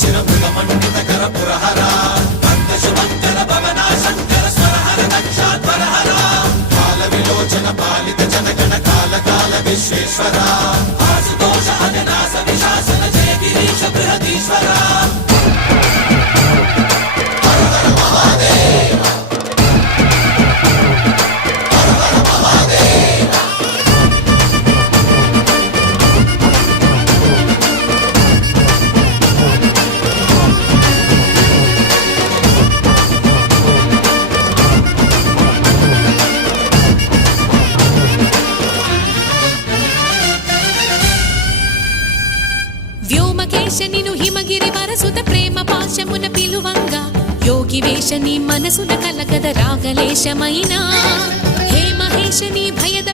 शिरमृगमण्डितकर पुरहरा भक्तशुभङ्कर भवना शङ्कर स्वरहर दक्षाध्वरहरा कालविलोचन पालित जनगण काल काल विश्वेश्वरा आशुतोष अजनास विशासन जय गिरीश बृहदीश्वरा हर हर महादेव हर हर महादेव వ్యోమకేశ నిను హిమగిరి వరసుత ప్రేమ పాశమున పిలువంగా యోగి వేష నీ మనసున కలగద రాగలేశమైనా హే మహేశ నీ భయద